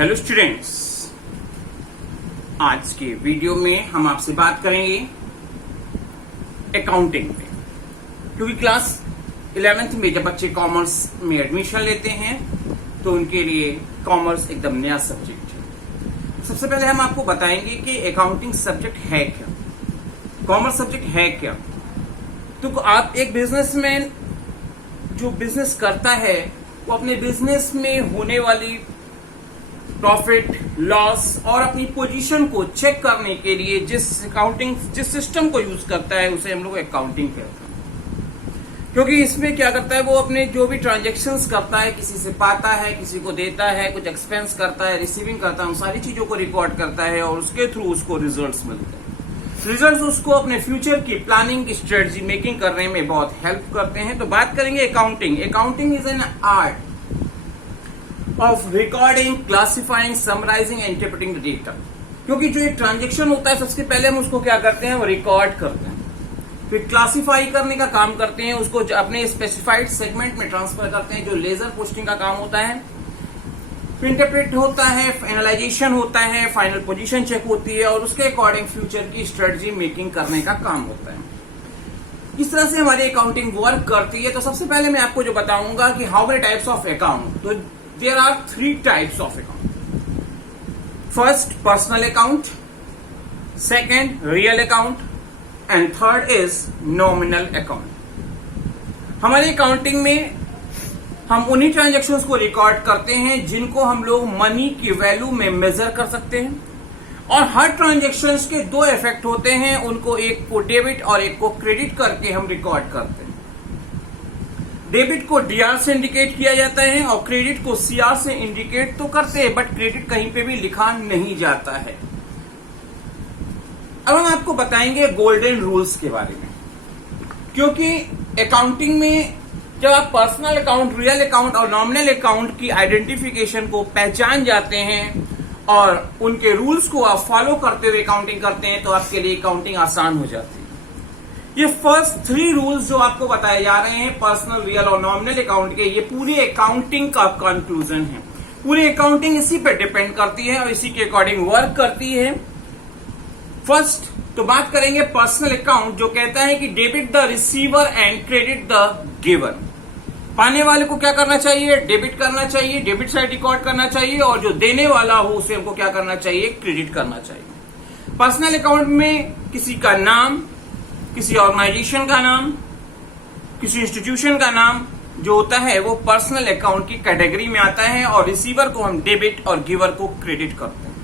Hello students, आज के video में हम आपसे बात करेंगे अकाउंटिंग पे। क्योंकि क्लास 11th में जब बच्चे कॉमर्स में एडमिशन लेते हैं तो उनके लिए कॉमर्स एकदम नया सब्जेक्ट है। सबसे पहले हम आपको बताएंगे कि अकाउंटिंग सब्जेक्ट है क्या, कॉमर्स सब्जेक्ट है क्या। तो आप एक बिजनेसमैन जो बिजनेस करता है वो अपने बिजनेस में होने वाली प्रॉफिट लॉस और अपनी पोजीशन को चेक करने के लिए जिस सिस्टम को यूज करता है उसे हम लोग अकाउंटिंग कहते हैं। क्योंकि इसमें क्या करता है, वो अपने जो भी ट्रांजैक्शंस करता है, किसी से पाता है, किसी को देता है, कुछ एक्सपेंस करता है, रिसीविंग करता है, उन सारी चीजों को रिकॉर्ड करता है और उसके थ्रू उसको रिजल्ट्स मिलते हैं। रिजल्ट्स उसको अपने फ्यूचर की प्लानिंग की स्ट्रेटजी मेकिंग करने में बहुत हेल्प करते हैं। तो बात करेंगे accounting. Accounting is an art of recording, classifying, summarising and interpreting the data. क्योंकि जो एक ट्रांजेक्शन होता है सबसे पहले हम उसको क्या करते हैं, वो रिकॉर्ड करते हैं, फिर क्लासिफाई करने का काम करते हैं, उसको अपने स्पेसिफाइड सेगमेंट में ट्रांसफर करते हैं जो लेजर पोस्टिंग का काम होता है, फिर इंटरप्रेट होता है, एनालाइजेशन होता है, फाइनल पोजीशन चेक होती है और उसके अकॉर्डिंग फ्यूचर की स्ट्रेटजी मेकिंग करने का काम होता है। इस तरह से हमारी अकाउंटिंग वर्क करती है। तो सबसे पहले मैं आपको जो बताऊंगा कि how many types of account. तो there are 3 types of account. First, personal account. Second, real account. And third is nominal account. हमारे अकाउंटिंग में हम उन्हीं ट्रांजैक्शंस को रिकॉर्ड करते हैं जिनको हम लोग मनी की वैल्यू में मेजर कर सकते हैं। और हर ट्रांजैक्शंस के 2 इफेक्ट होते हैं, उनको एक को डेबिट और एक को क्रेडिट करके हम रिकॉर्ड करते हैं। डेबिट को डीआर से इंडिकेट किया जाता है और क्रेडिट को सीआर से इंडिकेट तो करते हैं, बट क्रेडिट कहीं पे भी लिखा नहीं जाता है। अब हम आपको बताएंगे गोल्डन रूल्स के बारे में। क्योंकि अकाउंटिंग में जब आप पर्सनल अकाउंट, रियल अकाउंट और नॉमिनल अकाउंट की आइडेंटिफिकेशन को पहचान जाते हैं और उनके रूल्स को आप फॉलो करते हुए अकाउंटिंग करते हैं तो आपके लिए अकाउंटिंग आसान हो जाती है। ये फर्स्ट 3 रूल्स जो आपको बताए जा रहे हैं पर्सनल, रियल और नॉमिनल अकाउंट के, ये पूरी अकाउंटिंग का कंक्लूजन है। पूरी अकाउंटिंग इसी पे डिपेंड करती है और इसी के अकॉर्डिंग वर्क करती है। फर्स्ट तो बात करेंगे पर्सनल अकाउंट, जो कहता है कि debit the receiver and credit the giver. पाने वाले को क्या करना चाहिए, डेबिट करना चाहिए, डेबिट साइड रिकॉर्ड करना चाहिए, और जो देने वाला हो उसे हमको क्या करना चाहिए, क्रेडिट करना चाहिए। पर्सनल अकाउंट में किसी का नाम, किसी ऑर्गेनाइजेशन का नाम, किसी इंस्टीट्यूशन का नाम जो होता है वो पर्सनल अकाउंट की कैटेगरी में आता है और रिसीवर को हम डेबिट और गिवर को क्रेडिट करते हैं।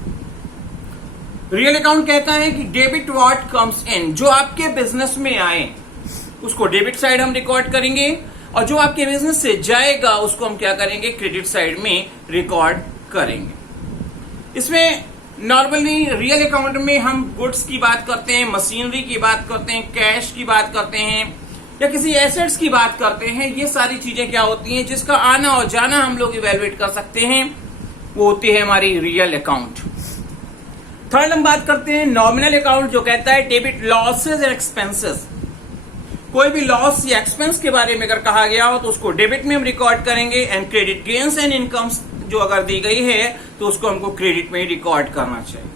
रियल अकाउंट कहता है कि डेबिट व्हाट कम्स इन, जो आपके बिजनेस में आए उसको डेबिट साइड हम रिकॉर्ड करेंगे और जो आपके बिजनेस से जाएगा उसको हम क्या करेंगे, क्रेडिट साइड में रिकॉर्ड करेंगे। इसमें नॉर्मली रियल अकाउंट में हम गुड्स की बात करते हैं, मशीनरी की बात करते हैं, कैश की बात करते हैं या किसी एसेट्स की बात करते हैं। ये सारी चीजें क्या होती हैं जिसका आना और जाना हम लोग इवेलुएट कर सकते हैं, वो होती है हमारी रियल अकाउंट। थर्ड हम बात करते हैं नॉमिनल अकाउंट, जो कहता है डेबिट लॉसेज एंड एक्सपेंसेस। कोई भी लॉस या एक्सपेंस के बारे में अगर कहा गया हो तो उसको डेबिट में हम रिकॉर्ड करेंगे and credit gains and incomes जो अगर दी गई है तो उसको हमको क्रेडिट में रिकॉर्ड करना चाहिए।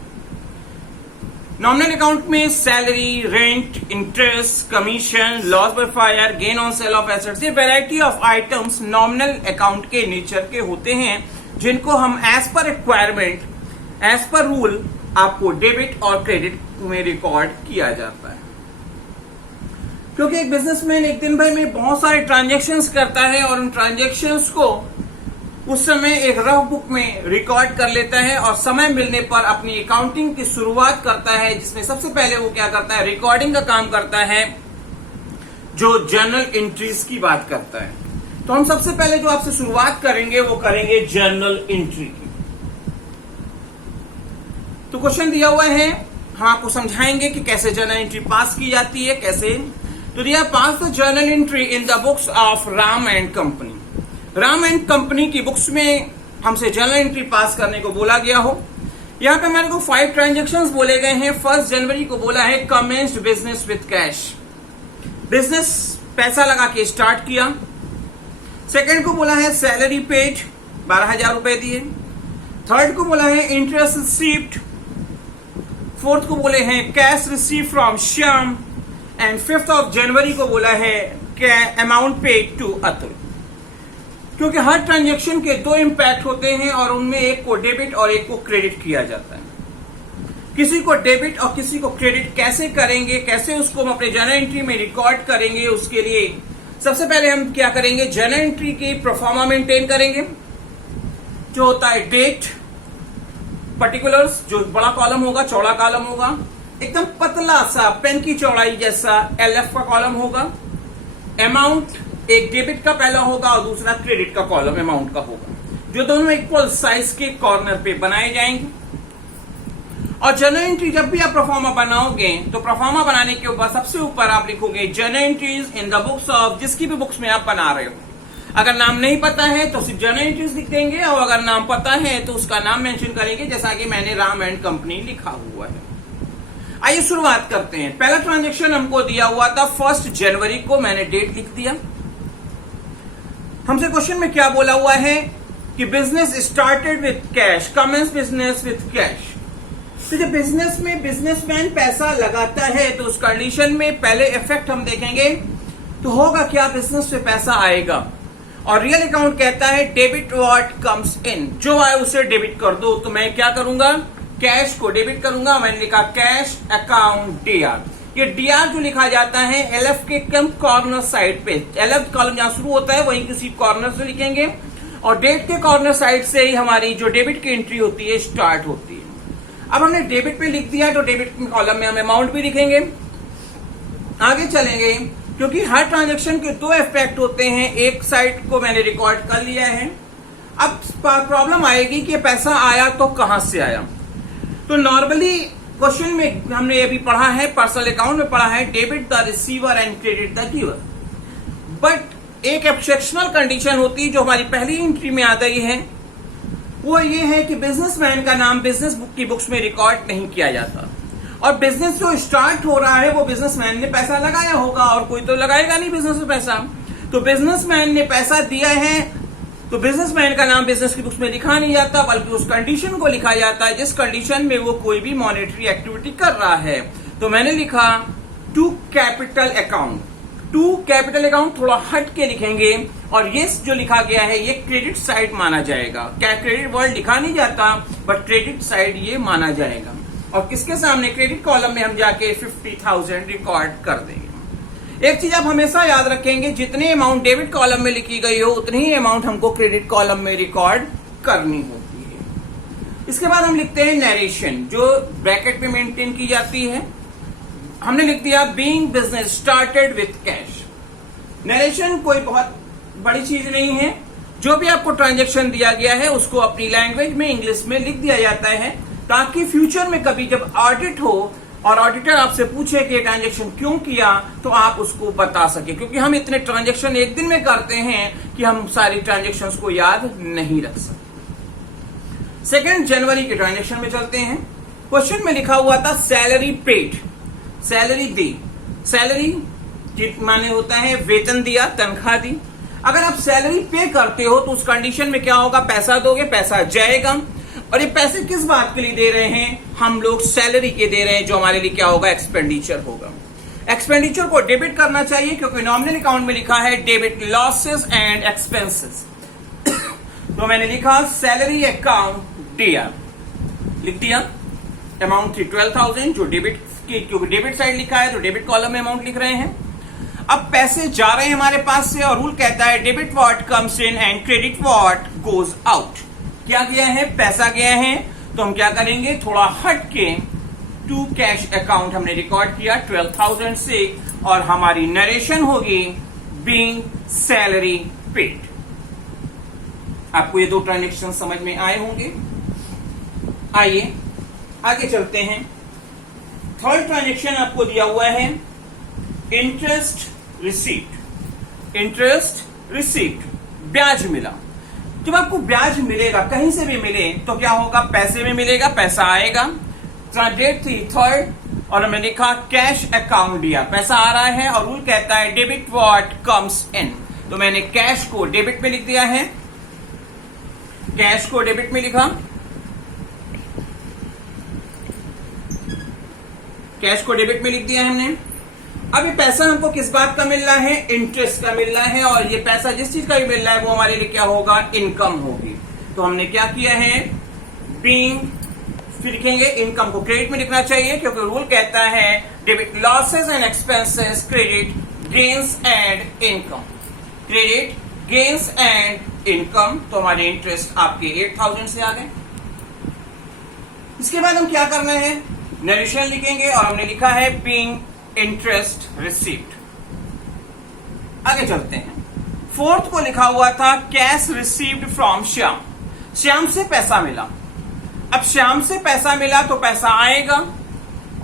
नॉमिनल अकाउंट में salary, rent, interest, commission, loss by fire, gain on sale of assets, ये variety of items nominal account के नेचर के होते हैं जिनको हम as per requirement, as per rule आपको डेबिट और क्रेडिट में रिकॉर्ड किया जाता है। क्योंकि एक बिजनेसमैन एक दिन भर में बहुत सारे ट्रांजैक्शंस करता है और उन ट्रांजैक्शंस को उस समय एक रफ बुक में रिकॉर्ड कर लेता है और समय मिलने पर अपनी अकाउंटिंग की शुरुआत करता है, जिसमें सबसे पहले वो क्या करता है, रिकॉर्डिंग का काम करता है, जो जर्नल एंट्रीज की बात करता है। तो हम सबसे पहले जो आपसे शुरुआत करेंगे वो करेंगे जर्नल एंट्री की। तो क्वेश्चन दिया हुआ है, हम आपको समझाएंगे कि कैसे जर्नल एंट्री पास की जाती है, कैसे। तो दिया pass the journal entry in the books of Ram and company. Ram and company की बुक्स में हमसे जर्नल एंट्री पास करने को बोला गया हो। यहाँ पे हमारे को 5 ट्रांजेक्शंस बोले गए हैं। 1 जनवरी को बोला है commenced business with cash, business पैसा लगा के स्टार्ट किया। सेकंड को बोला है सैलरी पेड, 12,000 रुपए दिए। थर्ड को बोला है इंटरेस्ट रिसीव्ड, फोर्थ को बोले हैं cash receive from Shyam, and 5th of January को बोला है अमाउंट पेड टू अतुल। क्योंकि हर ट्रांजैक्शन के दो इंपैक्ट होते हैं और उनमें एक को डेबिट और एक को क्रेडिट किया जाता है। किसी को डेबिट और किसी को क्रेडिट कैसे करेंगे, कैसे उसको हम अपने जर्नल एंट्री में रिकॉर्ड करेंगे, उसके लिए सबसे पहले हम क्या करेंगे, जर्नल एंट्री की प्रोफार्मा मेंटेन करेंगे, जो होता है डेट, पर्टिकुलर्स, जो बड़ा कॉलम होगा, चौड़ा कॉलम होगा, एकदम पतला सा पेन की चौड़ाई जैसा LF का कॉलम होगा, अमाउंट एक डेबिट का पहला होगा और दूसरा क्रेडिट का कॉलम अमाउंट का होगा, जो दोनों इक्वल साइज के कॉर्नर पे बनाए जाएंगे। और जर्नल एंट्री जब भी आप प्रोफार्मा बनाओगे तो प्रोफार्मा बनाने के ऊपर सबसे ऊपर आप लिखोगे journal entries in the books of, जिसकी भी बुक्स में आप बना रहे हो। अगर नाम नहीं पता है तो सिर्फ जर्नल एंट्रीज लिख देंगे, और अगर नाम पता है तो उसका नाम मेंशन करेंगे, जैसा कि मैंने राम एंड कंपनी लिखा हुआ है। आइए शुरुआत करते हैं। पहला ट्रांजैक्शन हमको दिया हुआ था 1 जनवरी को, मैंने डेट लिख दिया। हमसे क्वेश्चन में क्या बोला हुआ है कि business started with cash, commence business with cash. तो जब बिजनेस में बिजनेसमैन पैसा लगाता है तो उस कंडीशन में पहले इफेक्ट हम देखेंगे तो होगा क्या, बिजनेस में पैसा आएगा। और रियल अकाउंट कहता है डेबिट व्हाट कम्स इन, जो आए उसे डेबिट कर दो। तो मैं क्या करूंगा, कैश को डेबिट करूंगा। मैंने लिखा कैश अकाउंट DR। ये DR जो लिखा जाता है LF के कम कॉर्नर साइड पे, LF कॉलम जहां शुरू होता है वहीं किसी कॉर्नर से लिखेंगे, और डेट के कॉर्नर साइड से ही हमारी जो डेबिट की एंट्री होती है स्टार्ट होती है। अब हमने डेबिट पे लिख दिया तो डेबिट कॉलम में हम अमाउंट भी लिखेंगे। आगे चलेंगे, क्योंकि हर ट्रांजैक्शन के दो इफेक्ट होते हैं, एक साइड को मैंने रिकॉर्ड कर लिया है। अब प्रॉब्लम आएगी कि पैसा आया तो कहां से आया। तो नॉर्मली क्वेश्चन में हमने ये भी पढ़ा है, पर्सनल अकाउंट में पढ़ा है debit the receiver and credit the giver. But एक एक्सेप्शनल कंडीशन होती है जो हमारी पहली एंट्री में आ गई है, वो ये है कि बिजनेसमैन का नाम बिजनेस बुक की बुक्स में रिकॉर्ड नहीं किया जाता, और बिजनेस जो स्टार्ट हो रहा है वो बिजनेसमैन ने पैसा लगाया होगा, और कोई तो लगाएगा नहीं बिजनेस में पैसा। तो बिजनेसमैन ने पैसा दिया है तो बिजनेसमैन का नाम बिजनेस की बुक्स में लिखा नहीं जाता, बल्कि उस कंडीशन को लिखा जाता है जिस कंडीशन में वो कोई भी मॉनेटरी एक्टिविटी कर रहा है। तो मैंने लिखा to capital account. To capital account थोड़ा हट के लिखेंगे, और ये जो लिखा गया है ये क्रेडिट साइड माना जाएगा। क्या क्रेडिट वर्ड लिखा नहीं जाता, बट क्रेडिट साइड ये माना जाएगा। और किसके सामने, क्रेडिट कॉलम में हम जाके 50,000 रिकॉर्ड कर देंगे। एक चीज आप हमेशा याद रखेंगे, जितने अमाउंट डेबिट कॉलम में लिखी गई हो उतनी ही अमाउंट हमको क्रेडिट कॉलम में रिकॉर्ड करनी होती है। इसके बाद हम लिखते हैं नरेशन, जो ब्रैकेट में मेंटेन की जाती है। हमने लिख दिया being business started with cash. Narration कोई बहुत बड़ी चीज नहीं है, जो भी आपको ट्रांजैक्शन दिया गया है उसको अपनी लैंग्वेज में इंग्लिश में लिख दिया जाता है, ताकि फ्यूचर में कभी जब ऑडिट हो और ऑडिटर आपसे पूछे कि ट्रांजैक्शन क्यों किया तो आप उसको बता सके। क्योंकि हम इतने ट्रांजैक्शन एक दिन में करते हैं कि हम सारी ट्रांजैक्शंस को याद नहीं रख सकते। 2 जनवरी के ट्रांजैक्शन में चलते हैं। क्वेश्चन में लिखा हुआ था सैलरी पेड, सैलरी दी। सैलरी माने होता है वेतन दिया, तनख्वाह दी। अगर आप सैलरी पे करते हो तो उस कंडीशन में क्या होगा, पैसा दोगे, पैसा जाएगा। और ये पैसे किस बात के लिए दे रहे हैं, हम लोग सैलरी के दे रहे हैं, जो हमारे लिए क्या होगा, एक्सपेंडिचर होगा। एक्सपेंडिचर को डेबिट करना चाहिए, क्योंकि नॉमिनल अकाउंट में लिखा है डेबिट लॉसेस एंड एक्सपेंसेस। तो मैंने लिखा सैलरी अकाउंट DR, लिख दिया। अमाउंट थी 12,000, जो डेबिट की, क्योंकि डेबिट साइड लिखा है तो डेबिट कॉलम में अमाउंट लिख रहे हैं। अब पैसे जा रहे हैं हमारे पास से, और रूल कहता है debit what comes in and credit what goes out. क्या गया है, पैसा गया है, तो हम क्या करेंगे, थोड़ा हट के टू कैश अकाउंट हमने रिकॉर्ड किया 12,000 से, और हमारी नरेशन होगी बीइंग सैलरी पेड। आपको ये दो ट्रांजैक्शन समझ में आए होंगे। आइए आगे चलते हैं। थर्ड ट्रांजैक्शन आपको दिया हुआ है इंटरेस्ट रिसीप्ट। इंटरेस्ट रिसीप्ट, ब्याज मिला। जब आपको ब्याज मिलेगा कहीं से भी मिले तो क्या होगा, पैसे में मिलेगा, पैसा आएगा। डेट थी 3rd, और हमने लिखा कैश अकाउंट दिया, पैसा आ रहा है, और रूल कहता है डेबिट व्हाट कम्स इन। तो मैंने कैश को डेबिट में लिख दिया है, कैश को डेबिट में लिखा। कैश को डेबिट में लिख दिया हमने। अब ये पैसा हमको किस बात का मिल रहा है? इंटरेस्ट का मिल रहा है, और ये पैसा जिस चीज का भी मिल रहा है वो हमारे लिए क्या होगा? इनकम होगी। तो हमने क्या किया है? बीइंग, फिर लिखेंगे इनकम को क्रेडिट में लिखना चाहिए, क्योंकि रूल कहता है debit losses and expenses, credit gains and income. Credit gains and income, तो हमारे इंटरेस्ट आपके 8000 से आ गए। इसके बाद हम क्या करना है? नरेशन लिखेंगे, और हमने लिखा है बीइंग इंटरेस्ट रिसीव्ड। आगे चलते हैं। फोर्थ को लिखा हुआ था cash received from Shyam. Shyam से पैसा मिला। अब श्याम से पैसा मिला तो पैसा आएगा,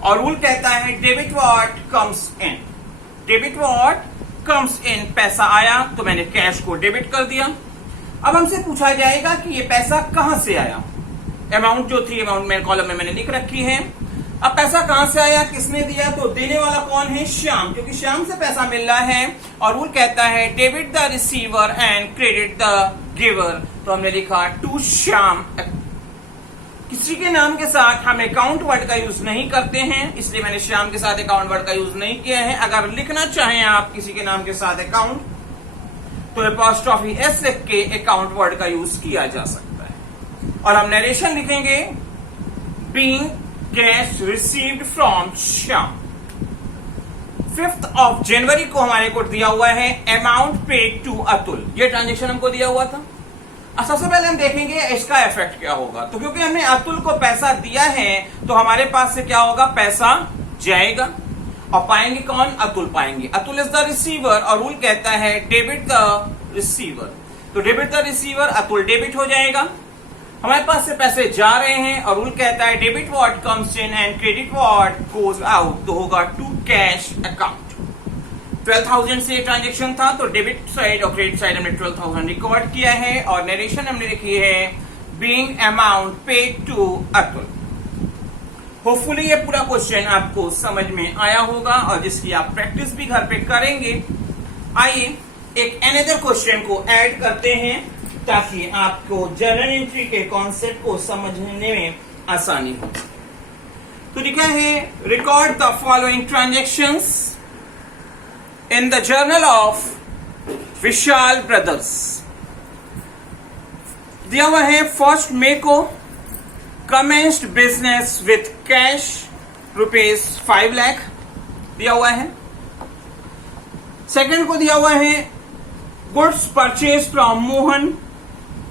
और रूल कहता है debit what comes in. Debit what comes इन, पैसा आया तो मैंने कैश को डेबिट कर दिया। अब हमसे पूछा जाएगा कि ये पैसा कहां से आया। अमाउंट जो थी, अमाउंट मेरे कॉलम में मैंने लिख रखी है। अब पैसा कहां से आया, किसने दिया? तो देने वाला कौन है? श्याम, क्योंकि श्याम से पैसा मिल रहा है, और रूल कहता है debit the receiver and credit the giver. तो हमने लिखा टू श्याम। किसी के नाम के साथ हम अकाउंट वर्ड का यूज नहीं करते हैं, इसलिए मैंने श्याम के साथ अकाउंट वर्ड का यूज नहीं किया है। अगर लिखना चाहें आप किसी के नाम के साथ अकाउंट, तो अपॉस्ट्रोफी एस लिख के अकाउंट वर्ड का यूज किया जा सकता है। और हम नरेशन लिखेंगे being cash received from Shyam. 5th of जनवरी को हमारे को दिया हुआ है अमाउंट पेड टू अतुल। ये ट्रांजेक्शन हमको दिया हुआ था। सबसे पहले हम देखेंगे इसका इफेक्ट क्या होगा। तो क्योंकि हमने अतुल को पैसा दिया है, तो हमारे पास से क्या होगा? पैसा जाएगा, और पाएंगे कौन? अतुल पाएंगे। अतुल इज द रिसीवर, और रूल कहता है डेबिट द रिसीवर। तो debit the receiver, Atul debit हो जाएगा। हमारे पास से पैसे जा रहे हैं, और रूल कहता है debit what comes in and credit what goes out, तो होगा टू कैश अकाउंट। 12,000 से ट्रांजेक्शन था, तो डेबिट साइड और क्रेडिट साइड हमने 12,000 रिकॉर्ड किया है, और नरेशन हमने लिखी है being amount paid to Atul. Hopefully ये पूरा क्वेश्चन आपको समझ में आया होगा, और जिसकी आप प्रैक्टिस भी घर पे करेंगे। आइए एक अनदर क्वेश्चन को ऐड करते हैं, ताकि आपको जर्नल एंट्री के कॉन्सेप्ट को समझने में आसानी हो। तो लिखा है record the following transactions in the journal of Vishal brothers. दिया हुआ है 1 मई को commenced business with cash ₹5 lakh दिया हुआ है। 2nd को दिया हुआ है goods purchase from Mohan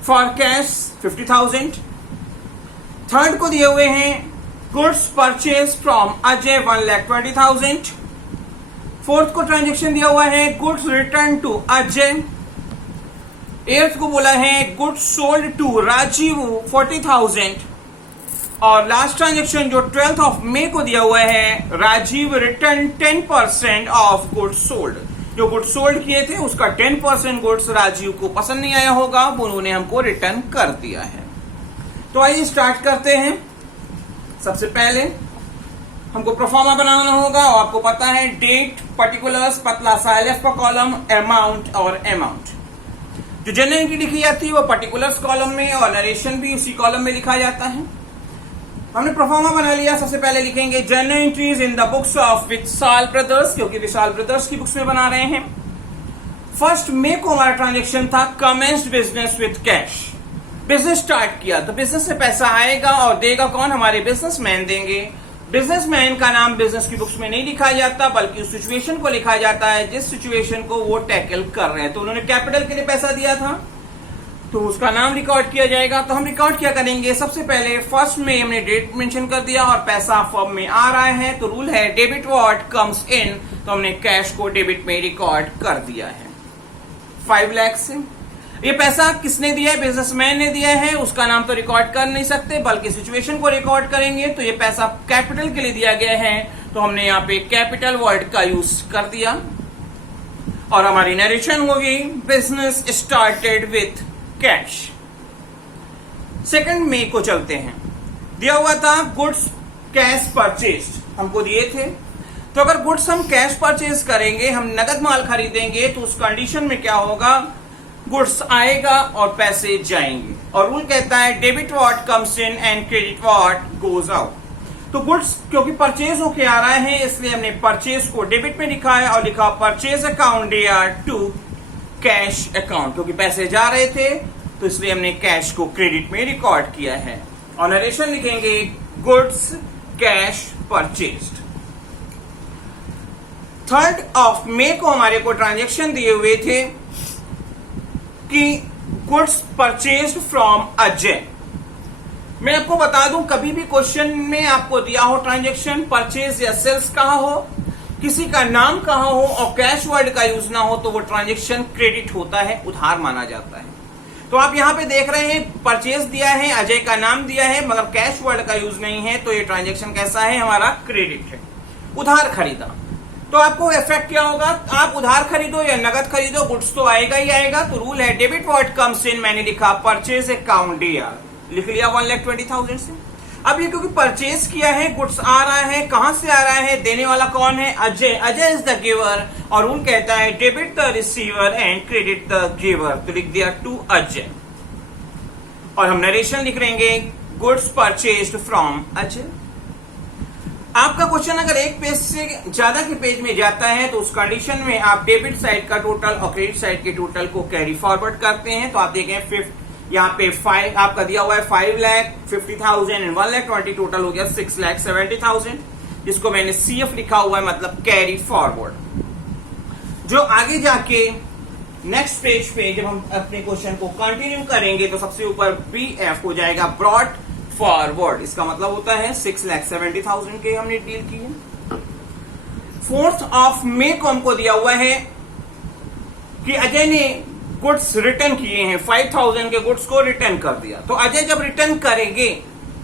for cash 50,000। 3rd को दिए हुए हैं goods purchase from Ajay 1,20,000। 4th को ट्रांजेक्शन दिया हुआ है goods return to Ajay. 8th को बोला है गुड्स सोल्ड टू राजीव 40,000। और लास्ट ट्रांजेक्शन जो 12th ऑफ मई को दिया हुआ है Rajiv return 10% of goods sold. जो गुड्स सोल्ड किए थे उसका 10% गुड्स राजीव को पसंद नहीं आया होगा, वो उन्होंने हमको रिटर्न कर दिया है। तो आइए स्टार्ट करते हैं। सबसे पहले हमको प्रोफार्मा बनाना होगा, और आपको पता है डेट, पर्टिकुलर्स, पतला सा LF का कॉलम, अमाउंट और अमाउंट। जो जनरल एंट्री लिखी जाती है वो पर्टिकुलर्स कॉलम में, और नरेशन भी उसी कॉलम में लिखा जाता है। हमने प्रोफार्मा बना लिया। सबसे पहले लिखेंगे general entries in the books of Vishal brothers, क्योंकि विशाल ब्रदर्स की बुक्स में बना रहे हैं। 1 मई को हमारा ट्रांजेक्शन था commenced business with cash. Business start किया, तो बिजनेस से पैसा आएगा, और देगा कौन? हमारे बिजनेसमैन देंगे। बिजनेसमैन का नाम बिजनेस की बुक्स में नहीं लिखा जाता, बल्कि उस सिचुएशन को लिखा जाता है जिस सिचुएशन को वो टैकल कर रहे हैं। तो उन्होंने कैपिटल के लिए पैसा दिया था, तो उसका नाम रिकॉर्ड किया जाएगा। तो हम रिकॉर्ड क्या करेंगे? सबसे पहले 1 मई हमने डेट मेंशन कर दिया, और पैसा फॉर्म में आ रहा है, तो रूल है डेबिट व्हाट कम्स इन, तो हमने कैश को डेबिट में रिकॉर्ड कर दिया है 5 लाख से। ये पैसा किसने दिया है? बिजनेसमैन ने दिया है। उसका नाम तो रिकॉर्ड कर नहीं सकते, बल्कि सिचुएशन को रिकॉर्ड करेंगे। तो ये पैसा कैपिटल के लिए दिया गया है, तो हमने यहाँ पे कैपिटल वर्ड का यूज कर दिया, और हमारी नरेशन होगी बिजनेस स्टार्टेड विथ कैश। 2 मई को चलते हैं। दिया हुआ था गुड्स कैश परचेज, हमको दिए थे। तो अगर गुड्स हम कैश परचेज करेंगे, हम नगद माल खरीदेंगे, तो उस कंडीशन में क्या होगा? गुड्स आएगा और पैसे जाएंगे, और रूल कहता है debit what comes in and credit what goes out. तो गुड्स क्योंकि परचेज होके आ रहा है इसलिए हमने परचेज को डेबिट में लिखा है और लिखा purchase account dare to cash account, क्योंकि पैसे जा रहे थे तो इसलिए हमने कैश को क्रेडिट में रिकॉर्ड किया है। और नरेशन लिखेंगे goods cash purchased. 3rd of May को हमारे को ट्रांजेक्शन दिए हुए थे कि गुड्स परचेज्ड फ्रॉम अजय। मैं आपको बता दूं कभी भी क्वेश्चन में आपको दिया हो ट्रांजैक्शन परचेज या सेल्स कहा हो, किसी का नाम कहा हो और कैश वर्ड का यूज ना हो तो वो ट्रांजैक्शन क्रेडिट होता है, उधार माना जाता है। तो आप यहां पे देख रहे हैं परचेज दिया है, अजय का नाम दिया है मगर कैश वर्ड का यूज नहीं है, तो ये ट्रांजैक्शन कैसा है, हमारा क्रेडिट है, उधार खरीदा। तो आपको इफेक्ट क्या होगा, आप उधार खरीदो या नगद खरीदो गुड्स तो आएगा ही आएगा। तो रूल है डेबिट व्हाट कम्स इन, मैंने लिखा परचेज अकाउंट डेयर, लिख लिया 1,20,000 से। अब ये क्योंकि परचेज किया है गुड्स आ रहा है, कहां से आ रहा है, देने वाला कौन है, Ajay. Ajay is the giver और रूल कहता है debit the receiver and credit the giver, तो लिख दिया टू अजय। और हम नरेशन लिख लेंगे गुड्स परचेज्ड फ्रॉम अजय। आपका क्वेश्चन अगर एक पेज से ज्यादा के पेज में जाता है तो उस कंडीशन में आप डेबिट साइड का टोटल और क्रेडिट साइड के टोटल को कैरी फॉरवर्ड करते हैं। तो आप देखें यहाँ पे 5 आपका दिया हुआ है 5,50,000 एंड 1,20,000, टोटल हो गया 6,70,000, जिसको मैंने CF लिखा हुआ है, मतलब कैरी फॉरवर्ड। जो आगे जाके नेक्स्ट पेज पे जब हम अपने क्वेश्चन को कंटिन्यू करेंगे तो सबसे ऊपर BF हो जाएगा ब्रॉड फॉरवर्ड, इसका मतलब होता है 6,70,000 के हमने डील की है। 4th of May को हमको दिया हुआ है कि अजय ने गुड्स रिटर्न किए हैं, 5,000 के गुड्स को रिटर्न कर दिया। तो अजय जब रिटर्न करेंगे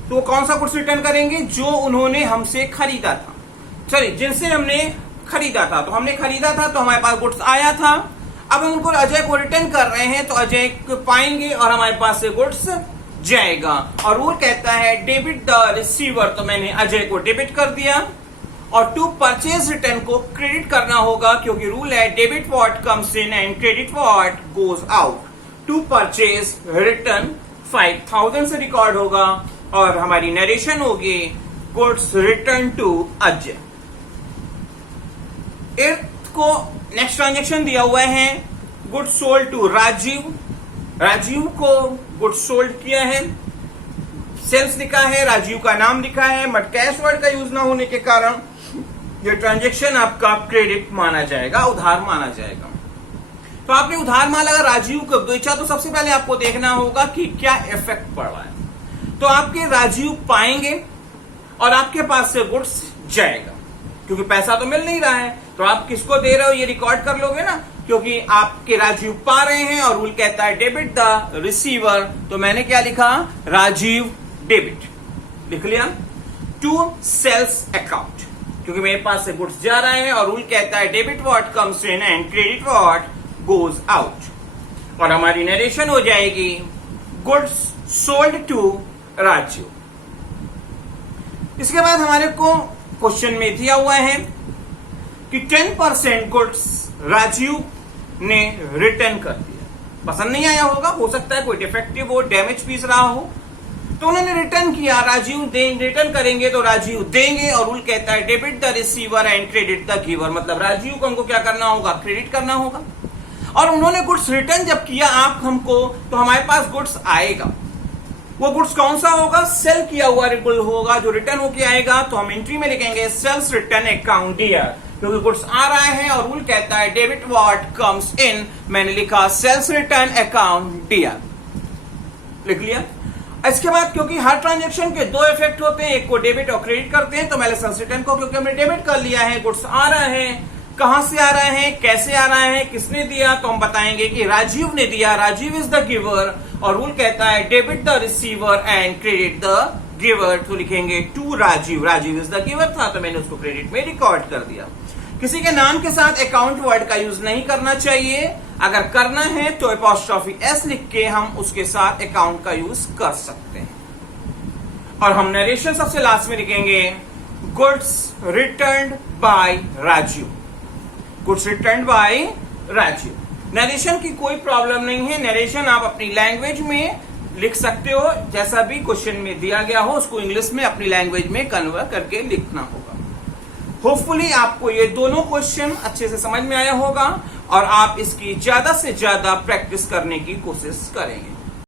तो कौन सा गुड्स रिटर्न करेंगे, जो उन्होंने हमसे खरीदा था, चलिए जिनसे हमने खरीदा था। तो हमने खरीदा था तो हमारे पास गुड्स आया था, अब हम उनको अजय को रिटर्न कर रहे हैं तो अजय को पाएंगे और हमारे पास से गुड्स जाएगा। और रूल कहता है डेबिट द रिसीवर, तो मैंने अजय को डेबिट कर दिया और टू परचेज रिटर्न को क्रेडिट करना होगा, क्योंकि रूल है debit what comes in and credit what goes out. To purchase return 5,000 से रिकॉर्ड होगा और हमारी नरेशन होगी goods return to Ajay. 8th को नेक्स्ट ट्रांजेक्शन दिया हुआ है goods sold to Rajiv. Rajiv को गुड्स सोल्ड किया है, सेल्स लिखा है, राजीव का नाम लिखा है, बट कैश वर्ड का यूज ना होने के कारण ये ट्रांजैक्शन आपका क्रेडिट माना जाएगा, उधार माना जाएगा। तो आपने उधार माल अगर राजीव को बेचा तो सबसे पहले आपको देखना होगा कि क्या इफेक्ट पड़ रहा है। तो आपके राजीव पाएंगे और आपके पास से गुड्स जाएगा, क्योंकि पैसा तो मिल नहीं रहा है। तो आप किसको दे रहे हो ये रिकॉर्ड कर लोगे ना, क्योंकि आपके राजीव पा रहे हैं और रूल कहता है डेबिट द रिसीवर, तो मैंने क्या लिखा, राजीव डेबिट लिख लिया टू सेल्स अकाउंट, क्योंकि मेरे पास से गुड्स जा रहा है और रूल कहता है debit what comes in and credit what goes out. और हमारी नरेशन हो जाएगी गुड्स सोल्ड टू राजीव। इसके बाद हमारे को क्वेश्चन में दिया हुआ है कि 10% गुड्स राजीव ने रिटर्न कर दिया। पसंद नहीं आया होगा, हो सकता है कोई डिफेक्टिव हो, डैमेज पीस रहा हो, तो उन्होंने रिटर्न किया। राजीव रिटर्न करेंगे तो राजीव देंगे और रूल कहता है debit the receiver and credit the giver, मतलब राजीव को हमको क्या करना होगा, क्रेडिट करना होगा। और उन्होंने गुड्स रिटर्न जब किया आप हमको, तो हमारे पास गुड्स आएगा। वो गुड्स कौन सा होगा, सेल किया हुआ गुड होगा जो रिटर्न होके आएगा। तो हम एंट्री में लिखेंगे सेल्स रिटर्न अकाउंट डियर, क्योंकि गुड्स आ रहा है और रूल कहता है डेबिट व्हाट कम्स इन, मैंने लिखा सेल्स रिटर्न अकाउंट डियर, लिख लिया। इसके बाद क्योंकि हर ट्रांजैक्शन के दो इफेक्ट होते हैं, एक को डेबिट और क्रेडिट करते हैं, तो मैंने सेल्स रिटर्न को क्योंकि हमने डेबिट कर लिया है, गुड्स आ रहा है, कहां से आ रहा है, कैसे आ रहा है, किसने दिया, तो हम बताएंगे कि राजीव ने दिया, राजीव इज द गिवर और रूल कहता है debit the receiver and credit the giver, तो लिखेंगे to Rajiv, Rajiv is the giver था तो मैंने उसको क्रेडिट में रिकॉर्ड कर दिया। किसी के नाम के साथ अकाउंट वर्ड का यूज नहीं करना चाहिए, अगर करना है तो अपॉस्ट्रोफी एस लिख के हम उसके साथ अकाउंट का यूज कर सकते हैं। और हम नरेशन सबसे लास्ट में लिखेंगे goods returned by Rajiv, goods returned by Rajiv. Narration की कोई प्रॉब्लम नहीं है, नरेशन आप अपनी लैंग्वेज में लिख सकते हो, जैसा भी क्वेश्चन में दिया गया हो उसको इंग्लिश में अपनी लैंग्वेज में कन्वर्ट करके लिखना होगा। होपफुली आपको ये दोनों क्वेश्चन अच्छे से समझ में आया होगा और आप इसकी ज्यादा से ज्यादा प्रैक्टिस करने की कोशिश करेंगे।